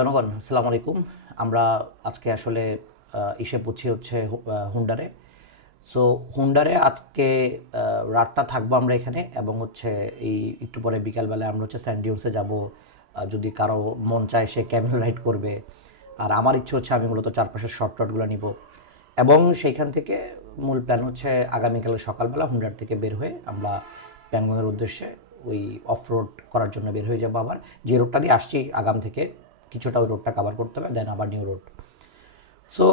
জনগণ আসসালামু আলাইকুম। আমরা আজকে আসলে এসে পড়ছি হচ্ছে হুন্ডারে। সো হুন্ডারে আজকে রাতটা থাকবো আমরা এখানে, এবং হচ্ছে এই একটু পরে বিকালবেলায় আমরা হচ্ছে স্যান্ড ডিউন্সে যাব। যদি কারো মন চায় সে ক্যামেল রাইড করবে, আর আমার ইচ্ছে হচ্ছে আমি মূলত চারপাশের শর্ট টটগুলো নিব। এবং সেইখান থেকে মূল প্ল্যান হচ্ছে আগামীকাল সকালবেলা হুন্ডার থেকে বের হয়ে আমরা প্যাংগংয়ের উদ্দেশ্যে ওই অফ রোড করার জন্য বের হয়ে যাবো। আবার যে রোডটা দিয়ে আসছি আগাম থেকে কিছুটা ওই রোডটা কভার করতে হবে, দেন আবার নিউ রোড। সো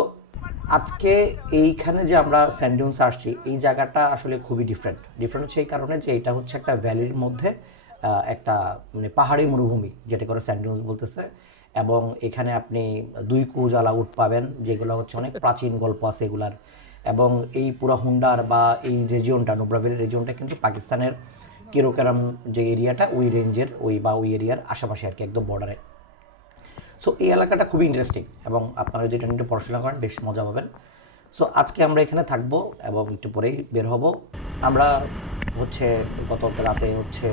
আজকে এইখানে যে আমরা স্যান্ডিউন্সে আসছি, এই জায়গাটা আসলে খুবই ডিফারেন্ট হচ্ছে এই কারণে যে এটা হচ্ছে একটা ভ্যালির মধ্যে একটা মানে পাহাড়ি মরুভূমি, যেটা করে স্যান্ডিউন্স বলতেছে। এবং এখানে আপনি দুই কুজালা উট পাবেন, যেগুলো হচ্ছে অনেক প্রাচীন গল্প আছে এগুলার। এবং এই পুরো হুন্ডার বা এই রেজিয়নটা, নুব্রা ভ্যালি রেজিয়নটা কিন্তু পাকিস্তানের কেরোকেরাম যে এরিয়াটা, ওই রেঞ্জের ওই এরিয়ার আশেপাশে আর কি, একদম বর্ডারে। সো এই এলাকাটা খুবই ইন্টারেস্টিং, এবং আপনারা যদি এটা নিয়ে পড়াশোনা করেন বেশ মজা পাবেন। সো আজকে আমরা এখানে থাকবো এবং একটু পরেই বের হব। আমরা হচ্ছে গত রাতে হচ্ছে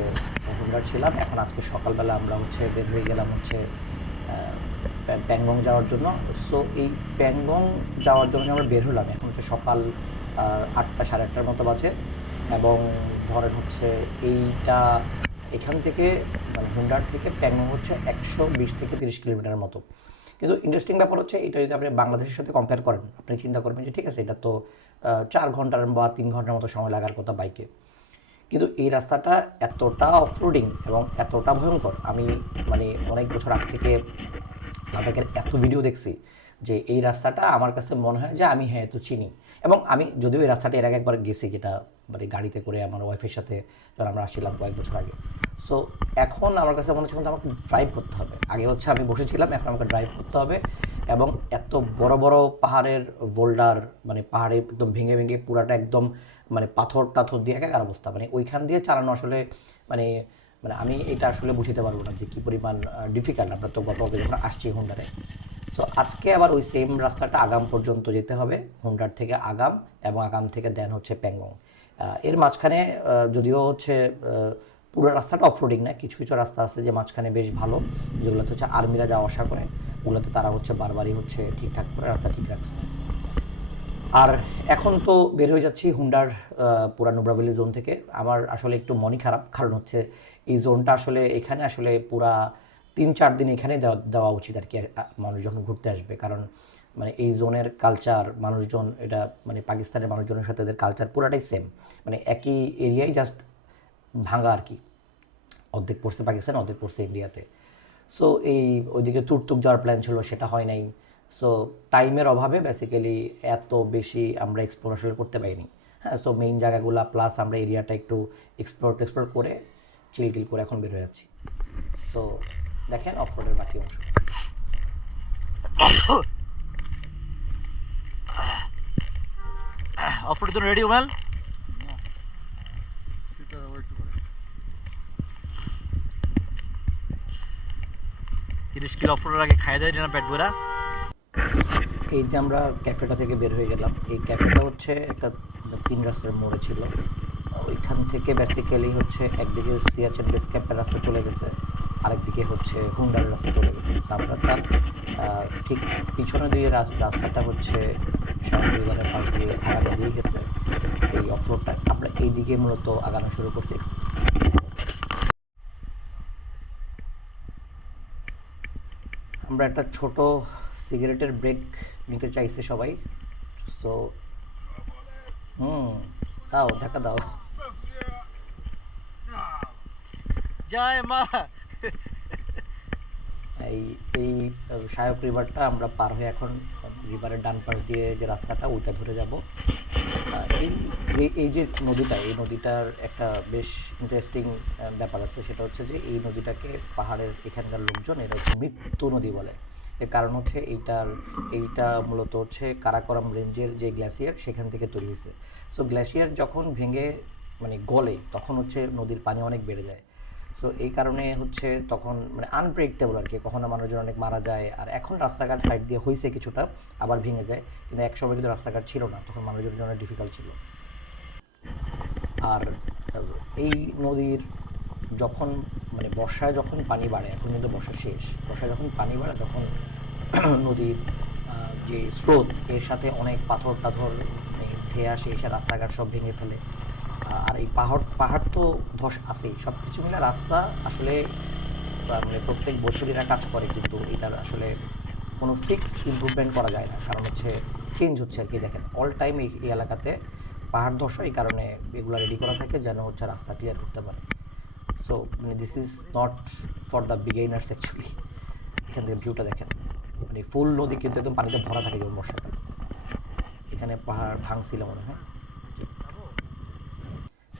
হুন্ডার ছিলাম, এখন আজকে সকালবেলা আমরা হচ্ছে বের হয়ে গেলাম হচ্ছে প্যাংগং যাওয়ার জন্য। সো এই প্যাংগং যাওয়ার জন্য আমরা বের হলাম, এখন হচ্ছে সকাল 8টা সাড়ে 8টার মতো বাজে। এবং ধরেন হচ্ছে এইটা এখান থেকে মানে হুন্ডার থেকে প্যাংগং হচ্ছে 120 থেকে 30 কিলোমিটারের মতো। কিন্তু ইন্টারেস্টিং ব্যাপার হচ্ছে এটা যদি আপনি বাংলাদেশের সাথে কম্পেয়ার করেন, আপনি চিন্তা করবেন যে ঠিক আছে এটা তো 4 ঘন্টার বা 3 ঘন্টার মতো সময় লাগার কথা বাইকে, কিন্তু এই রাস্তাটা এতটা অফরোডিং এবং এতটা ভয়ঙ্কর। আমি মানে অনেক বছর আগ থেকে লাদাখের এত ভিডিও দেখছি যে এই রাস্তাটা আমার কাছে মনে হয় যে আমি হ্যাঁ তো চিনি। এবং আমি যদিও এই রাস্তাটা এর আগে একবার গেছি, যেটা মানে গাড়িতে করে আমার ওয়াইফের সাথে যখন আমরা আসছিলাম কয়েক বছর আগে। সো এখন আমার কাছে মনে হচ্ছে কিন্তু আমাকে ড্রাইভ করতে হবে। আগে হচ্ছে আমি বসেছিলাম, এখন আমাকে ড্রাইভ করতে হবে। এবং এত বড় বড় পাহাড়ের বোল্ডার, মানে পাহাড়ে একদম ভেঙে ভেঙে পুরাটা একদম মানে পাথর টাথর দিয়ে একাকার অবস্থা, মানে ওইখান দিয়ে চালানো আসলে মানে মানে আমি এটা আসলে বুঝতে পারবো না যে কী পরিমাণ ডিফিকাল্ট। আমরা তো গতকাল যখন আসছি হুন্ডারে, সো আজকে আবার ওই সেম রাস্তাটা আগাম পর্যন্ত যেতে হবে, হুন্ডার থেকে আগাম, এবং আগাম থেকে দেন হচ্ছে প্যাংগং। এর মাঝখানে যদিও হচ্ছে পুরো রাস্তাটা অফরোডিং না, কিছু কিছু রাস্তা আছে যে মাঝখানে বেশ ভালো, যেগুলোতে হচ্ছে আর্মিরা যাওয়া আসা করে, ওগুলোতে তারা হচ্ছে বারবারই হচ্ছে ঠিকঠাক করে রাস্তা ঠিক রাখছে। আর এখন তো বের হয়ে যাচ্ছি হুন্ডার পুরা নুব্রা ভ্যালি জোন থেকে। আমার আসলে একটু মনই খারাপ, কারণ হচ্ছে এই জোনটা আসলে এখানে আসলে পুরা 3-4 দিন এখানে দেওয়া দেওয়া উচিত আর কি, মানুষ যখন ঘুরতে আসবে। কারণ মানে এই জোনের কালচার, মানুষজন, এটা মানে পাকিস্তানের মানুষজনের সাথে এদের কালচার পুরাটাই সেম, মানে একই এরিয়ায়, জাস্ট ভাঙা আর কি। অর্ধেক পড়ছে পাকিস্তান, অর্ধেক পড়ছে ইন্ডিয়াতে। সো এই ওইদিকে তুর্তুক যাওয়ার প্ল্যান ছিল, সেটা হয় নাই। সো টাইমের অভাবে বেসিক্যালি এত বেশি আমরা এক্সপ্লোর আসলে করতে পারিনি। হ্যাঁ, সো মেইন জায়গাগুলো প্লাস আমরা এরিয়াটা একটু এক্সপ্লোর করে চিল করে এখন বের হয়ে যাচ্ছি। সো দেখেন অফ রোডের বাকি অংশ। অফ রোডের জন্য রেডি ওম্যান। 30 কিলো অফ রোডের আগে খাই দেয় না পেট ভরা। এই যে আমরা ক্যাফেটা থেকে বের হয়ে গেলাম, এই ক্যাফেটা হচ্ছে একটা 3 রাস্তার মোড়ে ছিল। ওইখান থেকে বেসিক্যালি হচ্ছে একদিকে সিয়াচেন বেস ক্যাম্পের রাস্তা চলে গেছে, আরেকদিকে হচ্ছে হুন্ডার রাস্তা চলে গেছে। তো আমরা তার ঠিক পিছনে দিয়ে রাস্তাটা হচ্ছে শায়ন রিভারের পাশ দিয়ে আগানো দিয়ে গেছে। এই অফ রোডটা আমরা এই দিকে মূলত আগানো শুরু করছি। আমরা একটা ছোট সিগারেটের ব্রেক নিতে চাইছি সবাই। সো হুম, দাও ধাক্কা দাও। জয় মা। এই এই সায়ক রিভারটা আমরা পার হয়ে এখন রিভারের ডান পাশ দিয়ে যে রাস্তাটা ওইটা ধরে যাব। এই এই যে নদীটা, এই নদীটার একটা বেশ ইন্টারেস্টিং ব্যাপার আছে, সেটা হচ্ছে যে এই নদীটাকে পাহাড়ের এখানকার লোকজন এটা হচ্ছে মৃত্যু নদী বলে। এর কারণ হচ্ছে এইটা মূলত হচ্ছে কারাকোরাম রেঞ্জের যে গ্লেসিয়ার, সেখান থেকে তৈরি হয়েছে। সো গ্লেসিয়ার যখন ভেঙে মানে গলে, তখন হচ্ছে নদীর পানি অনেক বেড়ে যায়। সো এই কারণে হচ্ছে তখন মানে আনপ্রেডিক্টেবল আর কি, কখনো মানুষজন অনেক মারা যায়। আর এখন রাস্তাঘাট সাইড দিয়ে হয়েছে কিছুটা, আবার ভেঙে যায়, কিন্তু একসময় কিন্তু রাস্তাঘাট ছিল না, তখন মানুষজনের জন্য ডিফিকাল্ট ছিল। আর এই নদীর যখন মানে বর্ষায় যখন পানি বাড়ে, এখন কিন্তু বর্ষা শেষ, বর্ষায় যখন পানি বাড়ে তখন নদীর যে স্রোত এর সাথে অনেক পাথর টাথর মানে ধেয়ে আসে, এসে রাস্তাঘাট সব ভেঙে ফেলে। আর এই পাহাড় তো ধস আছেই, সব কিছু মিলে রাস্তা আসলে মানে প্রত্যেক বছর এরা কাজ করে, কিন্তু এটার আসলে কোনো ফিক্স ইমপ্রুভমেন্ট করা যায় না, কারণ হচ্ছে চেঞ্জ হচ্ছে আর কি। দেখেন অল টাইম এই এলাকাতে পাহাড় ধস, এই কারণে এগুলো রেডি করা থাকে যেন হচ্ছে রাস্তা ক্লিয়ার করতে পারে। সো মানে this is not for the beginners actually. এখান থেকে ভিউটা দেখেন, মানে ফুল নদী কিন্তু একদম পানিতে ভরা থাকে যেমন বর্ষাকালে। এখানে পাহাড় ভাঙছিল মনে হয়,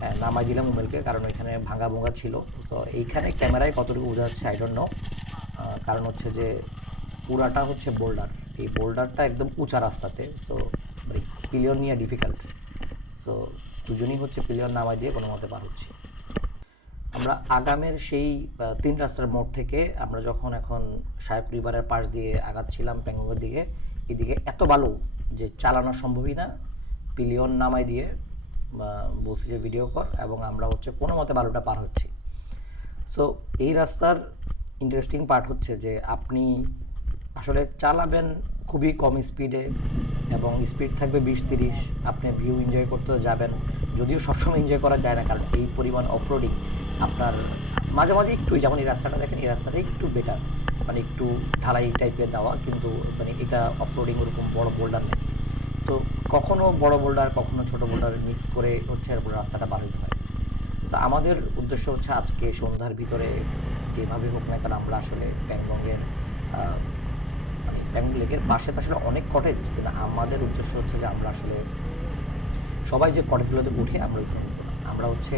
হ্যাঁ নামাই দিলাম মোবাইলকে, কারণ ওইখানে ভাঙা ভোঙা ছিল। তো এইখানে ক্যামেরায় কতটুকু বোঝা যাচ্ছে আই ডোন্ট নো, কারণ হচ্ছে যে পুরাটা হচ্ছে বোল্ডার, এই বোল্ডারটা একদম উঁচা রাস্তাতে, সো মানে পিলিয়ন নিয়ে ডিফিকাল্ট। সো দুজনই হচ্ছে পিলিয়ন নামাই দিয়ে কোনো মতে পার হচ্ছি। আমরা আগামের সেই 3 রাস্তার মোড় থেকে আমরা যখন এখন শায়ক রিভারের পাশ দিয়ে আগাচ্ছিলাম প্যাংগংয়ের দিকে, এদিকে এত বালু যে চালানো সম্ভবই না, পিলিয়ন নামাই দিয়ে বলছি যে ভিডিও কর, এবং আমরা হচ্ছে কোনো মতে বালুটা পার হচ্ছি। সো এই রাস্তার ইন্টারেস্টিং পার্ট হচ্ছে যে আপনি আসলে চালাবেন খুবই কম স্পিডে, এবং স্পিড থাকবে 20-30, আপনি ভিউ এনজয় করতে যাবেন, যদিও সবসময় এনজয় করা যায় না, কারণ এই পরিমাণ অফরোডিং আপনার মাঝে মাঝে একটু, যেমন এই রাস্তাটা দেখেন, এই রাস্তাটা একটু বেটার, মানে একটু ঢালাই টাইপের দেওয়া, কিন্তু মানে এটা অফরোডিং ওরকম বড় বোল্ডার নেই। তো কখনো বড় বোল্ডার কখনো ছোট বোল্ডার মিক্স করে হচ্ছে এরপর রাস্তাটা পার হতে হয়। সো আমাদের উদ্দেশ্য হচ্ছে আজকে সন্ধ্যার ভিতরে যেভাবে হোক না কেন আমরা আসলে প্যাংগংয়ের মানে প্যাংগং লেকের পাশে তো আসলে অনেক কটেজ, কিন্তু আমাদের উদ্দেশ্য হচ্ছে যে আমরা আসলে সবাই যে কটেজগুলোতে উঠে আমরা ওইখানে উঠবো না। আমরা হচ্ছে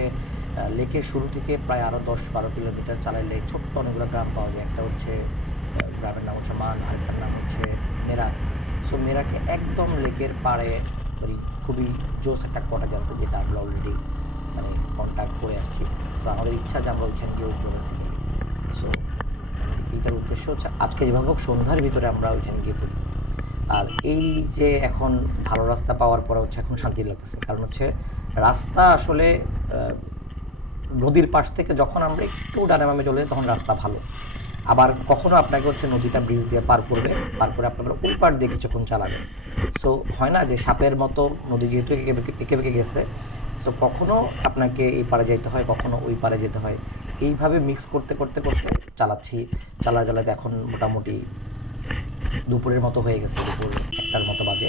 লেকের শুরু থেকে প্রায় আরও 10-12 কিলোমিটার চালাইলে ছোট্ট অনেকগুলো গ্রাম পাওয়া যায়। একটা হচ্ছে গ্রামের নাম হচ্ছে মান, আরেকটার নাম হচ্ছে মেরাক। সো মেরাকে একদম লেকের পাড়ে মানে খুবই জোস একটা কটেজ আছে, যেটা আমরা অলরেডি মানে কন্ট্যাক্ট করে আসছি। সো আমাদের ইচ্ছা যে আমরা ওইখানে গিয়ে উঠবো বেসিক্যালি। সো এইটার উদ্দেশ্য হচ্ছে আজকে যেভাবে হোক সন্ধ্যার ভিতরে আমরা ওইখানে গিয়ে পৌঁছবো। আর এই যে এখন ভালো রাস্তা পাওয়ার পরে হচ্ছে এখন শান্তি লাগতেছে, কারণ হচ্ছে রাস্তা আসলে নদীর পাশ থেকে যখন আমরা একটু ডানে বামে চলে যাই তখন রাস্তা ভালো, আবার কখনো আপনাকে হচ্ছে নদীটা ব্রিজ দিয়ে পার করবে, পার করে আপনারা ওই পার দিয়ে কিছুক্ষণ চালাবেন। সো হয় না যে সাপের মতো নদী যেহেতু এঁকে বেঁকে গেছে, সো কখনো আপনাকে এই পারে যেতে হয়, কখনো ওই পারে যেতে হয়, এইভাবে মিক্স করতে করতে করতে চালাচ্ছি। চালাতে এখন মোটামুটি দুপুরের মতো হয়ে গেছে, দুপুর 1টার মতো বাজে।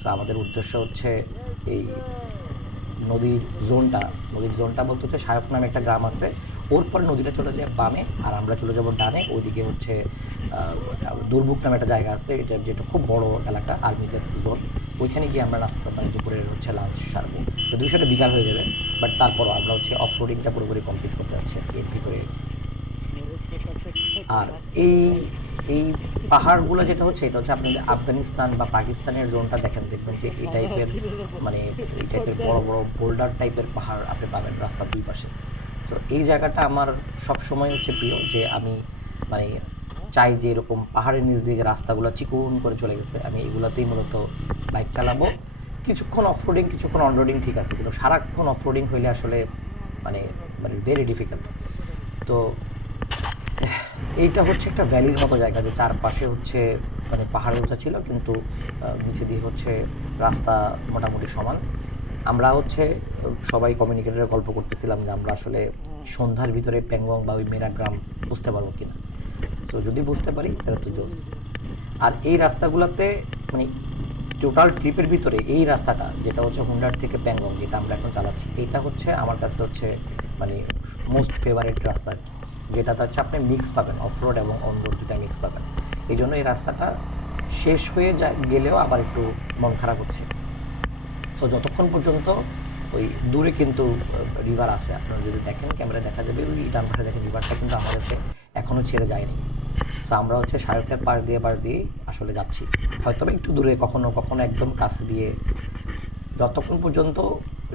সো আমাদের উদ্দেশ্য হচ্ছে এই নদীর জোনটা বলতে হচ্ছে শায়ক নামে একটা গ্রাম আছে, ওর পরে নদীটা চলে যায় বামে, আর আমরা চলে যাব ডানে। ওইদিকে হচ্ছে দুর্ভুক নামে একটা জায়গা আছে, যেটা খুব বড় এলাকা, আর্মিদের জোন। ওইখানে গিয়ে আমরা নাস্তা মানে দুপুরের হচ্ছে লাঞ্চ সারবো। তো 200টা বিকাল হয়ে যাবে, বাট তারপরও আমরা হচ্ছে অফ রোডিংটা পুরোপুরি কমপ্লিট করতে যাচ্ছি আর কি এর ভিতরে। আর এই এই পাহাড়গুলো যেটা হচ্ছে, এটা হচ্ছে আপনাদের আফগানিস্তান বা পাকিস্তানের জোনটা দেখবেন যে এই টাইপের মানে এই টাইপের বড় বড় বোল্ডার টাইপের পাহাড় আপনি পাবেন রাস্তার দুই পাশে। সো এই জায়গাটা আমার সব সময় হচ্ছে প্রিয়, যে আমি মানে চাই যে এরকম পাহাড়ের নিচ দিয়ে যে রাস্তাগুলো চিকন করে চলে গেছে, আমি এগুলোতেই মূলত বাইক চালাবো। কিছুক্ষণ অফ রোডিং কিছুক্ষণ অন রোডিং ঠিক আছে, কিন্তু সারাক্ষণ অফ রোডিং হইলে আসলে মানে মানে ভেরি ডিফিকাল্ট। তো এইটা হচ্ছে একটা ভ্যালির মতো জায়গা, যে চারপাশে হচ্ছে মানে পাহাড়ের উঁচা ছিল, কিন্তু নিচে দিয়ে হচ্ছে রাস্তা মোটামুটি সমান। আমরা হচ্ছে সবাই কমিউনিকেটরে গল্প করতেছিলাম যে আমরা আসলে সন্ধ্যার ভিতরে প্যাংগং বা ওই মেরা গ্রাম বুঝতে পারবো কিনা। সো যদি বুঝতে পারি তাহলে তো জোস। আর এই রাস্তাগুলোতে মানে টোটাল ট্রিপের ভিতরে এই রাস্তাটা যেটা হচ্ছে হুন্ডার থেকে প্যাংগং, যেটা আমরা এখন চালাচ্ছি, এইটা হচ্ছে আমার কাছে হচ্ছে মানে মোস্ট ফেভারিট রাস্তা আর কি, যেটাতে হচ্ছে আপনি মিক্স পাবেন, অফ রোড এবং অন রোড দুটা মিক্স পাবেন। এই জন্য এই রাস্তাটা শেষ হয়ে গেলেও আবার একটু মন খারাপ হচ্ছে। সো যতক্ষণ পর্যন্ত ওই দূরে কিন্তু রিভার আছে, আপনারা যদি দেখেন ক্যামেরায় দেখা যাবে ওই ডান পাশে দেখেন রিভারটা কিন্তু আমাদেরকে এখনও ছেড়ে যায়নি। সো আমরা হচ্ছে শায়কের পাশ দিয়েই আসলে যাচ্ছি, হয়তো একটু দূরে, কখনো কখনো একদম কাছে দিয়ে। যতক্ষণ পর্যন্ত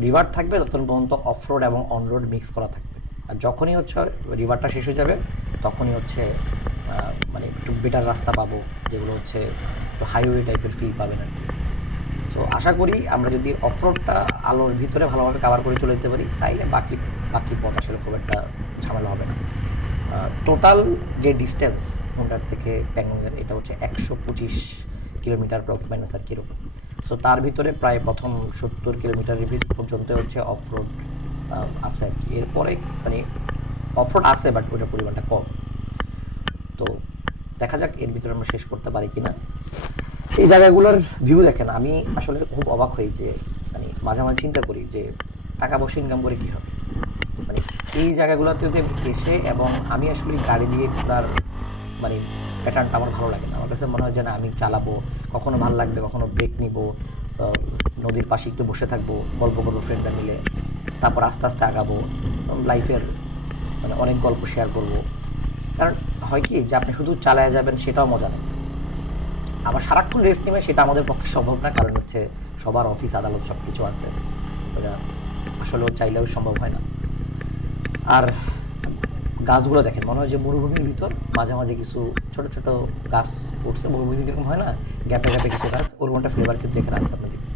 রিভার থাকবে ততক্ষণ পর্যন্ত অফ রোড এবং অন রোড মিক্স করা থাকবে, আর যখনই হচ্ছে রিভারটা শেষ হয়ে যাবে তখনই হচ্ছে মানে একটু বেটার রাস্তা পাবো, যেগুলো হচ্ছে একটু হাইওয়ে টাইপের ফিল পাবেন আর কি। সো আশা করি আমরা যদি অফ রোডটা আলোর ভিতরে ভালোভাবে কভার করে চলে যেতে পারি, তাইলে বাকি পথ আসলে খুব একটা ঝামেলা হবে না। টোটাল যে ডিস্টেন্স হুন্ডার থেকে প্যাংগংয়ের এটা হচ্ছে 125 কিলোমিটার প্লাস মাইনাস আর কীরকম। সো তার ভিতরে প্রায় প্রথম 70 কিলোমিটার পর্যন্ত হচ্ছে অফ রোড আছে আর কি। এরপরে মানে অফ রোড আছে বাট ওটার পরিমাণটা কম। তো দেখা যাক এর ভিতরে আমরা শেষ করতে পারি কিনা। এই জায়গাগুলোর ভিউ দেখেন, আমি আসলে খুব অবাক হই যে মানে মাঝে মাঝে চিন্তা করি যে টাকা পয়সা ইনকাম করে কী হবে। মানে এই জায়গাগুলোতে এসে এবং আমি আসলে গাড়ি দিয়ে ঘোরার মানে প্যাটার্নটা আমার ভালো লাগে না। আমার কাছে মনে হয় যে না, আমি চালাবো, কখনো ভালো লাগবে, কখনো ব্রেক নিব, নদীর পাশে একটু বসে থাকবো, গল্প করবো ফ্রেন্ডরা মিলে, তারপর আস্তে আস্তে আগাবো, লাইফের মানে অনেক গল্প শেয়ার করব। কারণ হয় কি যে আপনি শুধু চালায় যাবেন সেটাও মজা নেই, আবার সারাক্ষণ রেস্ট নেবে সেটা আমাদের পক্ষে সম্ভব না। কারণ হচ্ছে সবার অফিস আদালত সব কিছু আছে, ওটা আসলেও চাইলেও সম্ভব হয় না। আর গাছগুলো দেখেন, মনে হয় যে মরুভূমির ভিতর মাঝে মাঝে কিছু ছোট ছোট গাছ উঠছে, মরুভূমি যেরকম হয় না গ্যাপে গ্যাপে কিছু গাছ, ওরকমটা ফ্লেভার কিন্তু এখানে আছে আপনি দেখবেন।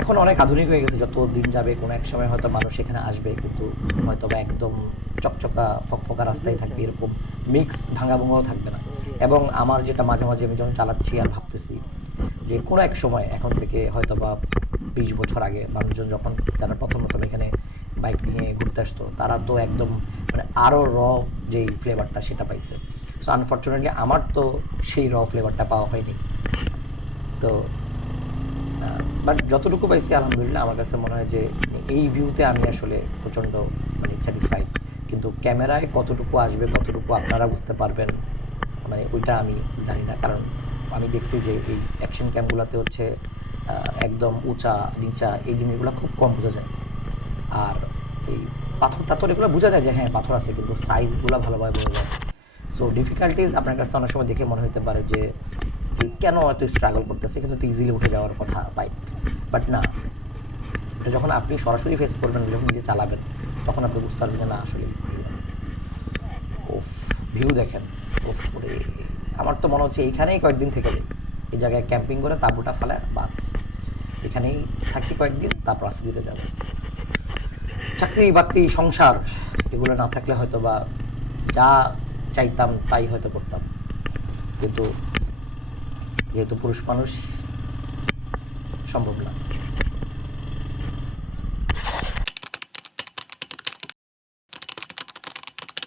এখন অনেক আধুনিক হয়ে গেছে, যত দিন যাবে কোনো এক সময় হয়তো মানুষ এখানে আসবে, কিন্তু হয়তো বা একদম চকচকা ফকফকা রাস্তায় থাকবে, এরকম মিক্স ভাঙা ভুঙাও থাকবে না। এবং আমার যেটা মাঝে মাঝে আমি যখন চালাচ্ছি আর ভাবতেছি যে কোনো এক সময় এখন থেকে হয়তো বা 20 বছর আগে মানুষজন যখন তারা প্রথম এখানে বাইক নিয়ে ঘুরতে আসতো, তারা তো একদম মানে আরও যেই ফ্লেভারটা সেটা পাইছে। সো আনফর্চুনেটলি আমার তো সেই ফ্লেভারটা পাওয়া হয়নি। তো বাট যতটুকু পাইছি আলহামদুলিল্লাহ, আমার কাছে মনে হয় যে এই ভিউতে আমি আসলে প্রচণ্ড মানে স্যাটিসফাইড। কিন্তু ক্যামেরায় কতটুকু আসবে, কতটুকু আপনারা বুঝতে পারবেন মানে ওইটা আমি জানি না। কারণ আমি দেখছি যে এই অ্যাকশন ক্যামগুলোতে হচ্ছে একদম উঁচা নিচা এই জিনিসগুলো খুব কম বোঝা যায়। আর এই পাথর টাথর এগুলো বোঝা যায় যে হ্যাঁ পাথর আছে, কিন্তু সাইজগুলো ভালোভাবে বোঝা যায়। সো ডিফিকাল্টিজ আপনার কাছে অনেক সময় দেখে মনে হতে পারে যে যে কেন এত স্ট্রাগল করতেছে, কিন্তু তো ইজিলি উঠে যাওয়ার কথা বাইক। বাট না, এটা যখন আপনি সরাসরি ফেস করবেন, যখন নিজে চালাবেন, তখন আপনি বুঝতে পারবেন যে না আসলে ওফ ভিউ দেখেন, ওফ করে আমার তো মনে হচ্ছে এইখানেই কয়েকদিন থেকে যাই। এই জায়গায় ক্যাম্পিং করে তাঁবুটা ফেলে বাস এখানেই থাকি কয়েকদিন, তারপর আস্তে ধীরে যাবো। চাকরি বাকরি সংসার এগুলো না থাকলে হয়তো বা যা চাইতাম তাই হয়তো করতাম, কিন্তু যেহেতু পুরুষ মানুষ সম্ভব না।